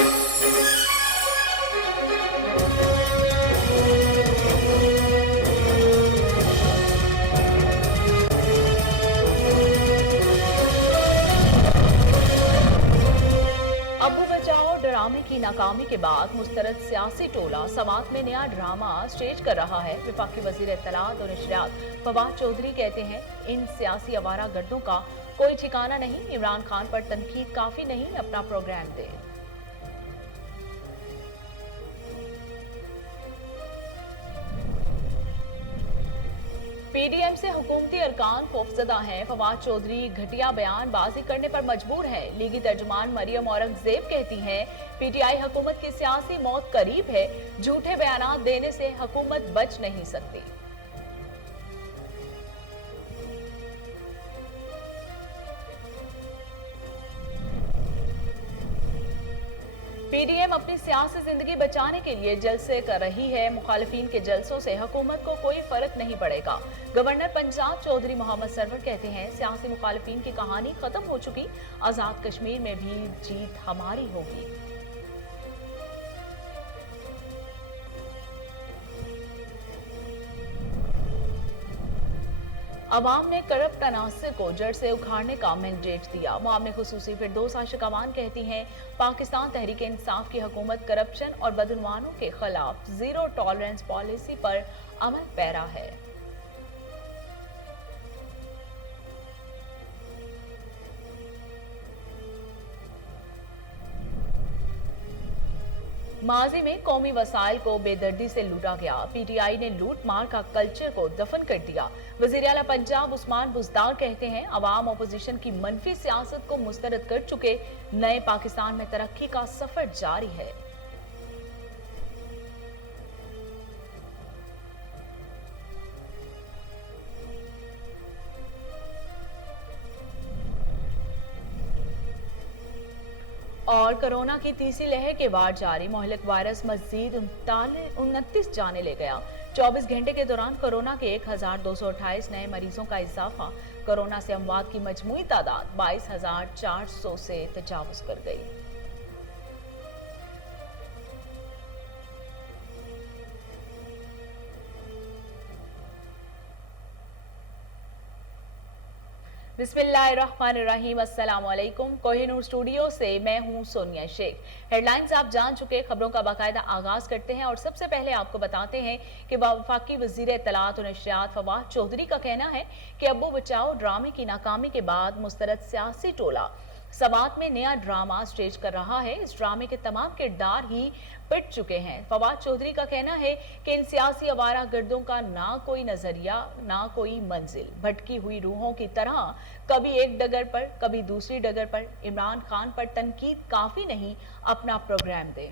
अब्बू बचाओ ड्रामे की नाकामी के बाद मुस्तरद सियासी टोला समात में नया ड्रामा स्टेज कर रहा है। वफाकी वजीर इत्तलात और नशरियात फवाद चौधरी कहते हैं, इन सियासी आवारा गर्दों का कोई ठिकाना नहीं। इमरान खान पर तनकीद काफी नहीं, अपना प्रोग्राम दे। पीडीएम से हुकूमती अरकान खौफजदा हैं। फवाद चौधरी घटिया बयानबाजी करने पर मजबूर है। लीगी तर्जुमान मरियम औरंगजेब कहती हैं, पीटीआई हुकूमत की सियासी मौत करीब है। झूठे बयानात देने से हुकूमत बच नहीं सकती। पीडीएम अपनी सियासी जिंदगी बचाने के लिए जलसे कर रही है। मुखालिफिन के जलसों से हुकूमत को कोई फर्क नहीं पड़ेगा। गवर्नर पंजाब चौधरी मोहम्मद सरवर कहते हैं, सियासी मुखालिफिन की कहानी खत्म हो चुकी। आजाद कश्मीर में भी जीत हमारी होगी। अवाम ने करप्ट अनासर को जड़ से उखाड़ने का मैंडेट दिया। मुआवने खुसूसी फिरदौस आशिक अवान कहती हैं, पाकिस्तान तहरीक इंसाफ की हुकूमत करप्शन और बदनवानों के खिलाफ जीरो टॉलरेंस पॉलिसी पर अमल पैरा है। माजी में कौमी वसाइल को बेदर्दी से लूटा गया। पीटीआई ने लूट मार का कल्चर को दफन कर दिया। वजीर आला पंजाब उस्मान बुज़दार कहते हैं, अवाम अपोजिशन की मनफी सियासत को मुस्तरद कर चुके। नए पाकिस्तान में तरक्की का सफर जारी है। और कोरोना की तीसरी लहर के बाद जारी मुहलिक वायरस मजीद 29 जाने ले गया। 24 घंटे के दौरान कोरोना के 1228 नए मरीजों का इजाफा। कोरोना से अमवात की मजमूई तादाद 22,400 से तजावुज कर गई। बिस्मिल्लाहिर्रहमानिर्रहीम। अस्सलाम वालेकुम। कोहिनूर स्टूडियो से मैं हूं सोनिया शेख। हेडलाइंस आप जान चुके, खबरों का बाकायदा आगाज करते हैं और सबसे पहले आपको बताते हैं कि वफाकी वजीर इत्तलात और नशरियात फवाद चौधरी का कहना है कि अब्बू बचाओ ड्रामे की नाकामी के बाद मुस्तरद सियासी टोला समात में नया ड्रामा स्टेज कर रहा है। इस ड्रामे के तमाम किरदार ही पिट चुके हैं। फवाद चौधरी का कहना है कि इन सियासी आवारा गर्दों का ना कोई नजरिया ना कोई मंजिल। भटकी हुई रूहों की तरह कभी एक डगर पर कभी दूसरी डगर पर। इमरान खान पर तनकीद काफी नहीं, अपना प्रोग्राम दे।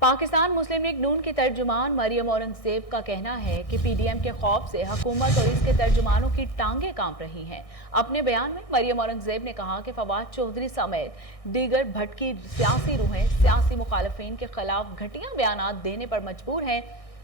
पाकिस्तान मुस्लिम लीग नून की तर्जुमान मरियम औरंगजेब का कहना है कि पीडीएम के खौफ से हुकूमत और इसके तर्जुमानों की टांगे कांप रही हैं। अपने बयान में मरियम औरंगजेब ने कहा कि फवाद चौधरी समेत दीगर भटकी सियासी रूहें सियासी मुखालिफिन के खिलाफ घटिया बयानात देने पर मजबूर हैं।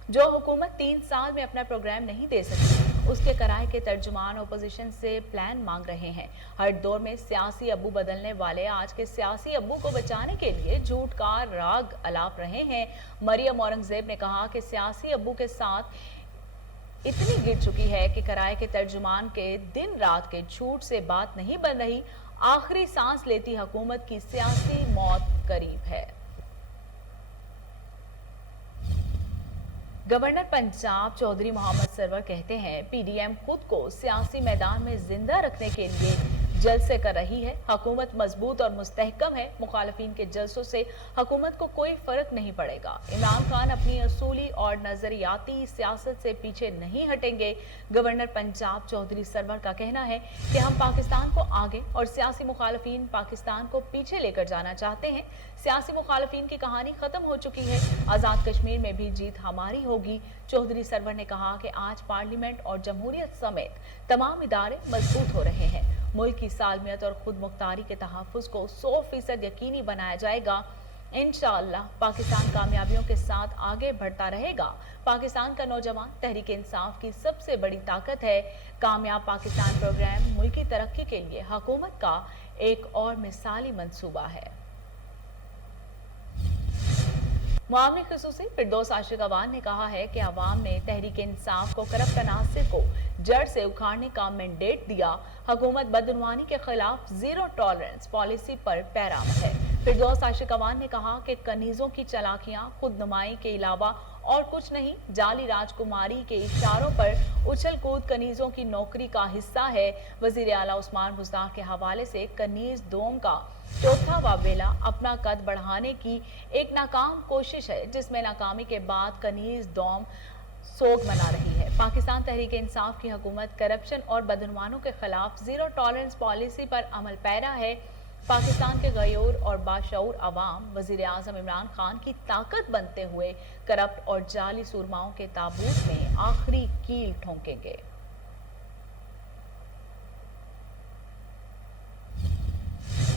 जो हुकूमत 3 साल में अपना प्रोग्राम नहीं दे सकती, उसके कराए के तर्जुमान अपोजिशन से प्लान मांग रहे हैं। हर दौर में सियासी अब्बू बदलने वाले आज के सियासी अब्बू को बचाने के लिए झूठ का राग अलाप रहे हैं। मरियम औरंगजेब ने कहा कि सियासी अब्बू के साथ इतनी गिर चुकी है कि कराए के तर्जुमान के दिन रात के झूठ से बात नहीं बन रही। आखिरी सांस लेती हुकूमत की सियासी मौत करीब है। गवर्नर पंजाब चौधरी मोहम्मद सरवर कहते हैं, पीडीएम खुद को सियासी मैदान में जिंदा रखने के लिए जलसे कर रही है। हुकूमत मजबूत और मुस्तहकम है। मुखालिफिन के जलसों से हुकूमत को कोई फर्क नहीं पड़ेगा। इमरान खान अपनी असूली और नजरियाती सियासत से पीछे नहीं हटेंगे। गवर्नर पंजाब चौधरी सरवर का कहना है कि हम पाकिस्तान को आगे और सियासी मुखालिफिन पाकिस्तान को पीछे लेकर जाना चाहते हैं। सियासी मुखालिफिन की कहानी खत्म हो चुकी है। आजाद कश्मीर में भी जीत हमारी होगी। चौधरी सरवर ने कहा कि आज पार्लियामेंट और जमहूरियत समेत तमाम इदारे मजबूत हो रहे हैं। मुल्क की सालमियत और खुद मुख्तारी के तहफ़्फ़ुज़ को 100% यकीनी बनाया जाएगा। इंशाअल्लाह पाकिस्तान कामयाबियों के साथ आगे बढ़ता रहेगा। पाकिस्तान का नौजवान तहरीक इंसाफ की सबसे बड़ी ताकत है। कामयाब पाकिस्तान प्रोग्राम मुल्की तरक्की के लिए हुकूमत का एक और मिसाली मंसूबा है। मुआवनी खसूसी फिरदौस आशिक अवान ने कहा है कि अवाम ने तहरीक इंसाफ को करप्ट अनासिर को जड़ से उखाड़ने का मैंडेट दिया। हुकूमत बदउनवानी के खिलाफ जीरो टॉलरेंस पॉलिसी पर पैरामद है। फिरदौस आशिक अवान ने कहा कि कनीजों की चालाकियां खुद नुमाई के अलावा और कुछ नहीं, जाली राजकुमारी के इशारों पर उछल कूद कनीजों की नौकरी का हिस्सा है। वजीर आला उस्मान बुज़दार के हवाले से कनीज दोम का चौथा वावेला अपना कद बढ़ाने की एक नाकाम कोशिश है, जिसमें नाकामी के बाद कनीज दोम सोग मना रही है। पाकिस्तान तहरीक इंसाफ की हुकूमत करप्शन और बदनवानों के खिलाफ जीरो टॉलरेंस पॉलिसी पर अमल पैरा है। पाकिस्तान के गयूर और बाशऊर अवाम वजीर आजम इमरान खान की ताकत बनते हुए करप्ट और जाली सुरमाओं के ताबूत में आखिरी कील ठोंकेंगे।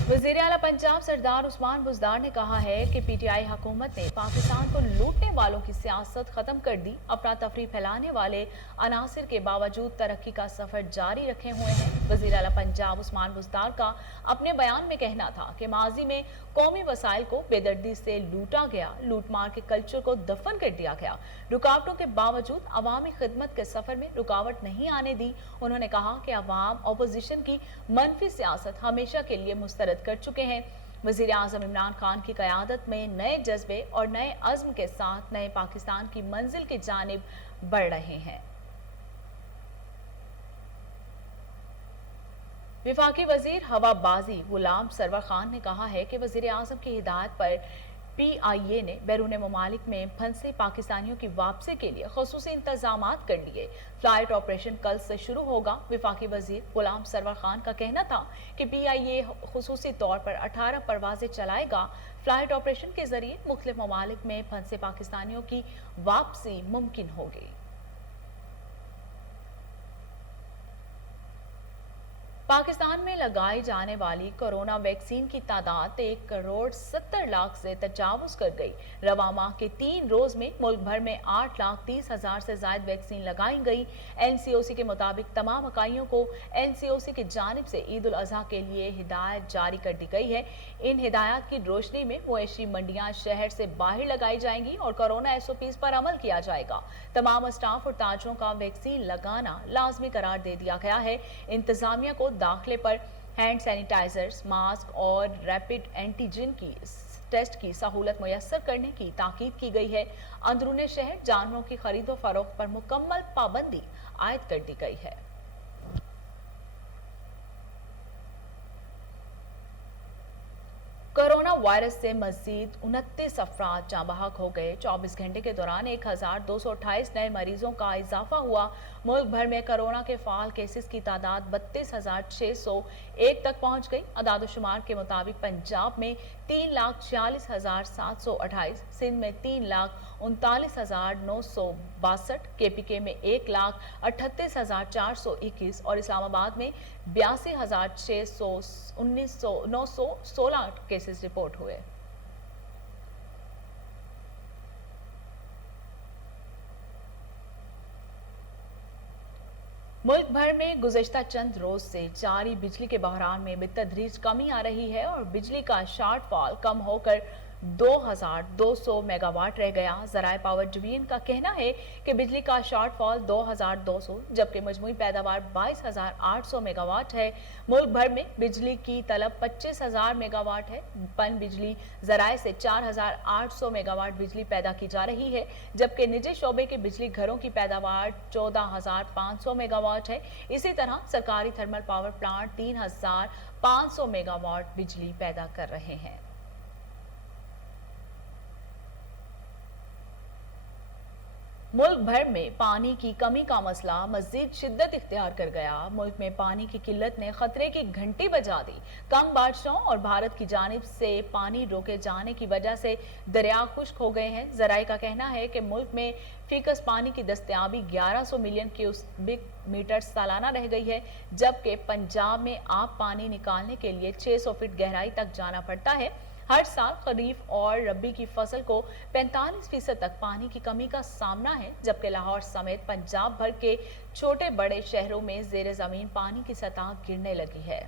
वज़ीर आला पंजाब सरदार उस्मान बुज़दार ने कहा है कि पीटीआई हुकूमत ने पाकिस्तान को लूटने वालों की सियासत खत्म कर दी। अफरा तफरी फैलाने वाले अनासिर के बावजूद तरक्की का सफर जारी रखे हुए हैं। वज़ीर आला पंजाब उस्मान बुज़दार का अपने बयान में कहना था कि माजी में कौमी वसाइल को बेदर्दी से लूटा गया, लूटमार के कल्चर को दफन कर दिया गया। रुकावटों के बावजूद अवामी खिदमत के सफर में रुकावट नहीं आने दी। उन्होंने कहा कि अवाम अपोजिशन की मनफी सियासत हमेशा के लिए मुस्तरद कर चुके हैं। वजीर आजम इमरान खान की क़यादत में नए जज्बे और नए अज़्म के साथ नए पाकिस्तान की मंजिल की जानिब बढ़ रहे हैं। विफाकी वजीर हवाबाजी गुलाम सरवर खान ने कहा है कि वजीर आजम की हिदायत पर PIA ने बैरून ममालिक में फंसे पाकिस्तानियों की वापसी के लिए खसूसी इंतजामात कर लिए। फ्लाइट ऑपरेशन कल से शुरू होगा। विफाकी वजीर गुलाम सरवर खान का कहना था कि PIA खसूसी तौर पर 18 परवाजें चलाएगा। फ्लाइट ऑपरेशन के जरिए मुख्तलिफ ममालिक में फंसे पाकिस्तानियों की वापसी मुमकिन होगी। पाकिस्तान में लगाई जाने वाली कोरोना वैक्सीन की तादाद 1,70,00,000 से तजावुज कर गई। रवा माह के 3 रोज में मुल्क भर में 8,30,000 से ज्यादा वैक्सीन लगाई गई। NCOC के मुताबिक तमाम इकाइयों को NCOC की जानिब से ईद उल अजहा के लिए हिदायत जारी कर दी गई है। इन हिदायत की रोशनी में मवेशी मंडियां शहर से बाहर लगाई जाएंगी और कोरोना SOPs पर अमल किया जाएगा। तमाम स्टाफ और ताजरों का वैक्सीन लगाना लाजमी करार दे दिया गया है। इंतजामिया को दाखिले पर हैंड सैनिटाइजर्स, मास्क और रैपिड एंटीजन की टेस्ट की सहूलत मुयस्सर करने की ताकीद की गई है। अंदरूने शहर जानवरों की खरीदो फरोख्त पर मुकम्मल पाबंदी आयद कर दी गई है। कोरोना वायरस से मजीद 29 अफराद जाँ बहक हो गए। 24 घंटे के दौरान 1,228 नए मरीजों का इजाफा हुआ। मुल्क भर में कोरोना के फाल केसेस की तादाद 32,601 तक पहुंच गई। अदाद-ओ-शुमार के मुताबिक पंजाब में 3,46,728, सिंध में 3,39,962, KPK में 1,38,421 और इस्लामाबाद में 82,916 केसेस रिपोर्ट हुए। मुल्क भर में गुज़श्ता चंद रोज से जारी बिजली के बहरान में बितदरीज कमी आ रही है और बिजली का शॉर्टफॉल कम होकर 2,200 मेगावाट रह गया। ज़राए पावर डिवीजन का कहना है कि बिजली का शॉर्टफॉल 2,200 जबकि मजमूई पैदावार 22,800 मेगावाट है। मुल्क भर में बिजली की तलब 25,000 मेगावाट है। पन बिजली ज़राए से 4,800 मेगावाट बिजली पैदा की जा रही है, जबकि निजी शोबे के बिजली घरों की पैदावार 14,500 मेगावाट है। इसी तरह सरकारी थर्मल पावर प्लांट 3,500 मेगावाट बिजली पैदा कर रहे हैं। मुल्क भर में पानी की कमी का मसला मजीद शिद्दत इख्तियार कर गया। मुल्क में पानी की किल्लत ने खतरे की घंटी बजा दी। कम बारिशों और भारत की जानिब से पानी रोके जाने की वजह से दरिया खुश्क हो गए हैं। ज़राए का कहना है कि मुल्क में फीकस पानी की दस्तयाबी 1100 मिलियन क्यूबिक मीटर सालाना रह गई है, जबकि पंजाब में आप पानी निकालने के लिए 600 फीट गहराई तक जाना पड़ता है। हर साल खरीफ और रबी की फसल को 45% तक पानी की कमी का सामना है, जबकि लाहौर समेत पंजाब भर के छोटे बड़े शहरों में ज़ेरे ज़मीन पानी की सतह गिरने लगी है।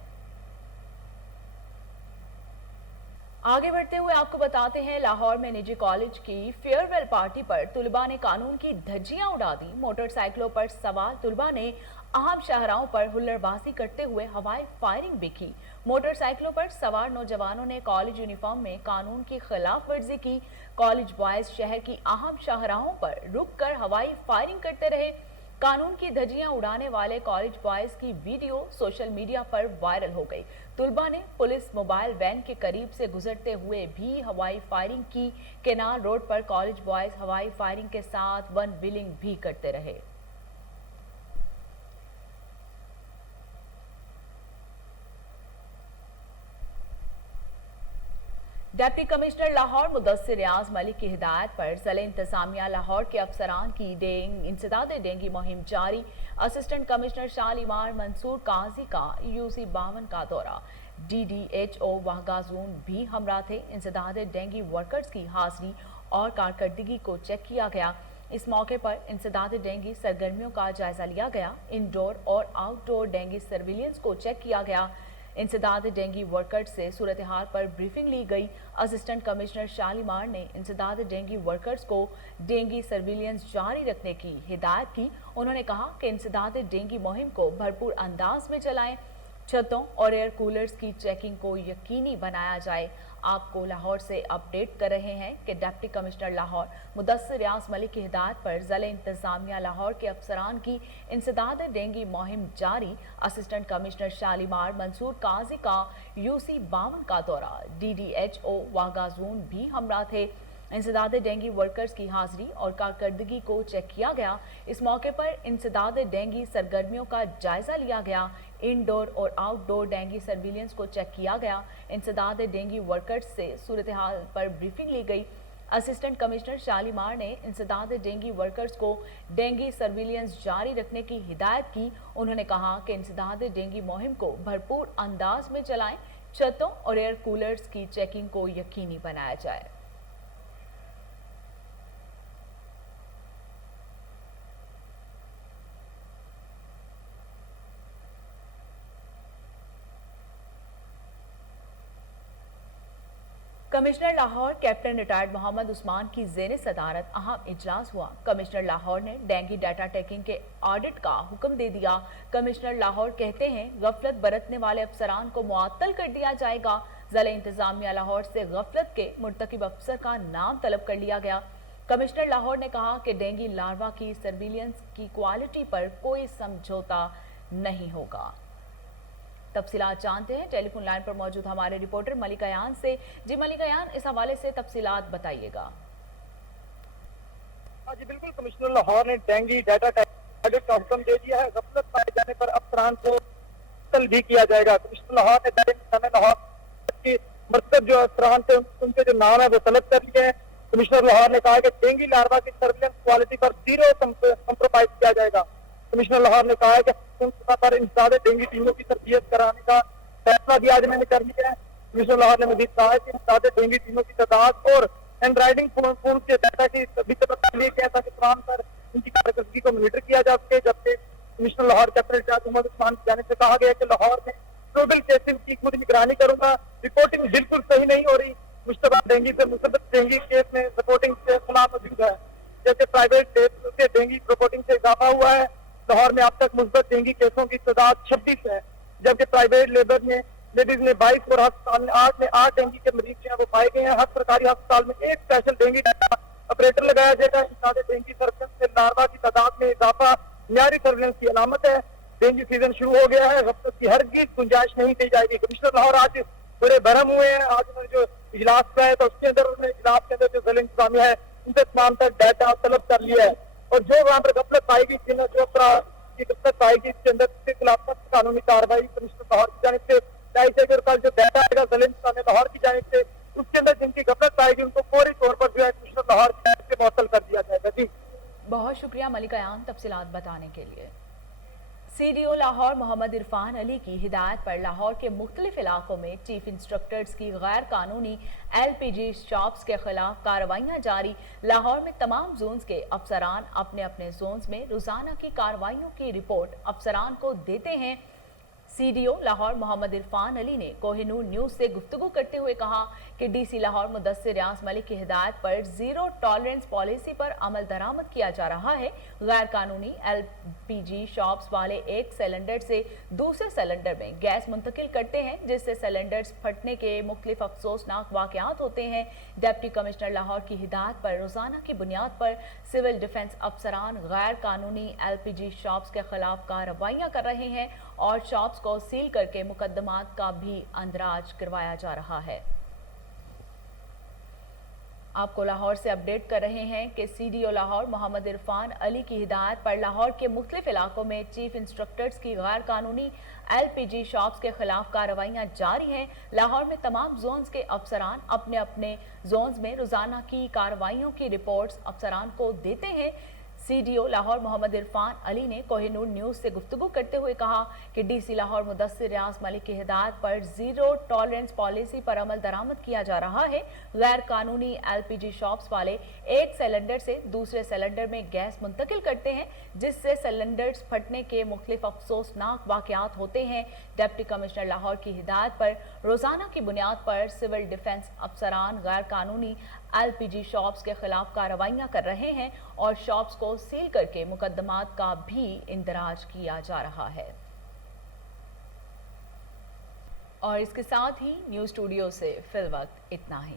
आगे बढ़ते हुए आपको बताते हैं, लाहौर में निजी कॉलेज की फेयरवेल पार्टी पर तुलबा ने कानून की धज्जियां उड़ा दी। मोटरसाइकिलों पर सवार तुलबा ने अहम शाहराहों पर हुल्लड़बाजी करते हुए हवाई फायरिंग भी की। मोटरसाइकिलों पर सवार नौजवानों ने कॉलेज यूनिफॉर्म में कानून की खिलाफ वर्जी की। कॉलेज बॉयज शहर की अहम शाहराहों पर रुक कर हवाई फायरिंग करते रहे। कानून की धज्जियां उड़ाने वाले कॉलेज बॉयज की वीडियो सोशल मीडिया पर वायरल हो गई। तुलबा ने पुलिस मोबाइल वैन के करीब से गुजरते हुए भी हवाई फायरिंग की। केनाल रोड पर कॉलेज बॉयज हवाई फायरिंग के साथ वन व्हीलिंग भी करते रहे। डिप्टी कमिश्नर लाहौर मुदस्सिर रियाज मलिक की हिदायत पर ज़िला इंतजामिया लाहौर के अफसरान की इंसदाद डेंगू मुहिम जारी। असिस्टेंट कमिश्नर शालीमार मंसूर काजी का UC 52 का दौरा। DDHO वाहगाजून भी हमरा थे। इंसदाद डेंगू वर्कर्स की हाजिरी और कारकर्दगी को चेक किया गया। इस मौके पर इंसदाद डेंगू सरगर्मियों का जायजा लिया गया। इंडोर और आउटडोर डेंगू सर्विलियंस को चेक किया गया। इंसदाद डेंगू वर्कर्स से सूरत हाल पर ब्रीफिंग ली गई। असिस्टेंट कमिश्नर शालीमार ने इंसदाद डेंगू वर्कर्स को डेंगू सर्विलियंस जारी रखने की हिदायत की। उन्होंने कहा कि इंसदाद डेंगू मुहिम को भरपूर अंदाज में चलाएं। छतों और एयर कूलर्स की चेकिंग को यकीनी बनाया जाए। आपको लाहौर से अपडेट कर रहे हैं कि डिप्टी कमिश्नर लाहौर मुदस्सिर रियाज मलिक की हिदायत पर ज़िला इंतजामिया लाहौर के अफसरान की इंसदाद डेंगू मुहिम जारी। असिस्टेंट कमिश्नर शालीमार मंसूर काजी का UC 52 का दौरा। DDHO वाहगाजून भी हमरा थे। इंसदाद डेंगू वर्कर्स की हाजिरी और कारकर्दगी को चेक किया गया। इस मौके पर इंसदाद डेंगू सरगर्मियों का जायजा लिया गया। इंडोर और आउटडोर डेंगू सर्विलियंस को चेक किया गया। इंसदाद डेंगू वर्कर्स से सूरत हाल पर ब्रीफिंग ली गई। असिस्टेंट कमिश्नर शालीमार ने इंसदाद डेंगू वर्कर्स को डेंगू सर्विलियंस जारी रखने की हिदायत की। उन्होंने कहा कि इंसदाद डेंगू मुहिम को भरपूर अंदाज में चलाएं। छतों और एयर कूलर्स की चेकिंग को यकीनी बनाया जाए। Commissioner Lahore captain retired Mohammad Usman की ज़ेरे सदारत अहम इजलास हुआ। कमिश्नर लाहौर ने डेंगू डाटा टेकिंग के ऑडिट का हुक्म दे दिया। कमिश्नर लाहौर कहते हैं, गफलत बरतने वाले अफसरान को मुअत्तल कर दिया जाएगा। ज़िला इंतजामिया लाहौर से गफलत के मुर्तकिब अफसर का नाम तलब कर लिया गया। कमिश्नर लाहौर ने कहा कि डेंगू लार्वा की सर्विलियंस की क्वालिटी पर कोई समझौता नहीं होगा। तफसीलात जानते हैं टेलीफोन लाइन पर मौजूद हमारे रिपोर्टर मलिक अयान से। जी मलिक अयान, इस हवाले से तफसीलात बताइएगा। जी बिल्कुल, कमिश्नर लाहौर ने डेंगू डाटा ऑडिट का हुक्म दे दिया है। गफलत पाए जाने पर अफसरान को मुअत्तल भी किया जाएगा। कमिश्नर लाहौर ने लाहौर की मरतब जो अफसरान थे उनके जो नाम है वो तलब कर लिए हैं। कमिश्नर लाहौर ने कहा कि डेंगू लार्वा की सर्विलेंस क्वालिटी पर जीरो कंप्रोमाइज किया जाएगा। कमिश्नर लाहौर ने कहा है कि पर इंसदाद डेंगू टीमों की तरबियत कराने का फैसला भी आज मैंने कर लिया है। कमिश्नर लाहौर ने मजीद कहा है कि इंसदाद डेंगू टीमों की तादाद और एंड्राइडिंग फोन के डाटा की भी तबादला लिए गया ताकि तमाम पर उनकी कारकर्दगी को मॉनिटर किया जा सके। जबकि commissioner Lahore captain retired Mohammad Usman की जानिब से कहा गया कि लाहौर में प्रोबेबल केसेस की खुद निगरानी करूंगा। रिपोर्टिंग बिल्कुल सही नहीं हो रही। मुश्तबा डेंगू से मुसब्बत डेंगू केस में रिपोर्टिंग के खिलाफ मौजूद है। जैसे प्राइवेट से डेंगू रिपोर्टिंग से इजाफा हुआ है। लाहौर में अब तक मुस्बत डेंगू केसों की तादाद 26 है, जबकि प्राइवेट लेडीज में 22 और अस्पताल में 8 डेंगू के मरीज जो है वो पाए गए हैं। हर सरकारी अस्पताल में एक स्पेशल डेंगू डाटा ऑपरेटर लगाया जाएगा। इंसदाद डेंगू सर्विलेंस में लार्वा की तादाद में इजाफा न्यारी सर्विलेंस की अलामत है। डेंगू सीजन शुरू हो गया है, गफलत की हरगिज़ गुंजाइश नहीं दी जाएगी। कमिश्नर लाहौर आज बड़े बरहम हुए हैं। आज उन्होंने जो इजलास किया है तो उसके अंदर उन्होंने इजलास के अंदर जो ज़िला इंतजामिया है उनसे तमाम तक डाटा तलब कर लिया है। और जो वहाँ पर गफलत पाएगी, जो गफलत पाएगी इसके अंदर उसके खिलाफ कानूनी कार्रवाई कमिश्नर लाहौर की जानिब से कल जो डाटा आएगा ज़िला इंतजामिया लाहौर की जानिब से उसके अंदर जिनकी गफलत पाएगी उनको फौरी तौर पर जो है कमिश्नर लाहौर की जानिब से मुअत्तल कर दिया जाएगा। जी बहुत शुक्रिया मलिक अयान तफसीलात बताने के लिए। सीडीओ लाहौर मोहम्मद इरफान अली की हिदायत पर लाहौर के मुख्तलिफ इलाकों में चीफ इंस्ट्रक्टर्स की गैर कानूनी LPG शॉप्स के खिलाफ कार्रवाइयां जारी। लाहौर में तमाम जोन्स के अफसरान अपने अपने जोन्स में रोजाना की कार्रवाइयों की रिपोर्ट अफसरान को देते हैं। सीडीओ लाहौर मोहम्मद इरफान अली ने कोहिनूर न्यूज से गुफ्तगू करते हुए कहा कि डीसी लाहौर मुदस्सिर रियाज मलिक की हिदायत पर जीरो टॉलरेंस पॉलिसी पर अमल दरामद किया जा रहा है। गैर कानूनी LPG शॉप्स वाले एक सिलेंडर से दूसरे सिलेंडर में गैस मुंतकिल करते हैं, जिससे सिलेंडर्स फटने के मुख्तलिफ अफसोसनाक वाकयात होते हैं। डिप्टी कमिश्नर लाहौर की हिदायत पर रोजाना की बुनियाद पर सिविल डिफेंस अफसरान गैर कानूनी LPG शॉप्स के खिलाफ कार्रवाइयां कर रहे हैं और शॉप्स को सील करके मुकदमात का भी अंदराज करवाया जा रहा है। आपको लाहौर से अपडेट कर रहे हैं कि सीडीओ लाहौर मोहम्मद इरफान अली की हिदायत पर लाहौर के मुख्तलिफ इलाकों में चीफ इंस्ट्रक्टर्स की गैर कानूनी LPG शॉप्स के खिलाफ कार्रवाइयां जारी हैं। लाहौर में तमाम जोन्स के अफसरान अपने अपने जोन्स में रोजाना की कार्रवाइयों की रिपोर्ट्स अफसरान को देते हैं। सीडीओ लाहौर मोहम्मद इरफान अली ने कोहिनूर न्यूज से गुफ्तगू करते हुए कहा कि डीसी लाहौर मुदस्सिर रियाज मलिक की हिदायत पर जीरो टॉलरेंस पॉलिसी पर अमल दरामद किया जा रहा है। गैर कानूनी LPG शॉप्स वाले एक सिलेंडर से दूसरे सिलेंडर में गैस मुंतकिल करते हैं, जिससे सिलेंडर्स फटने के मुख्तलिफ अफसोसनाक वाकयात होते हैं। डिप्टी कमिश्नर लाहौर की हिदायत पर रोजाना की बुनियाद पर सिविल डिफेंस अफसरान गैर कानूनी LPG शॉप्स के खिलाफ कार्रवाइयां कर रहे हैं और शॉप्स को सील करके मुकदमात का भी इंदराज किया जा रहा है। और इसके साथ ही न्यूज़ स्टूडियो से फिल वक्त इतना ही।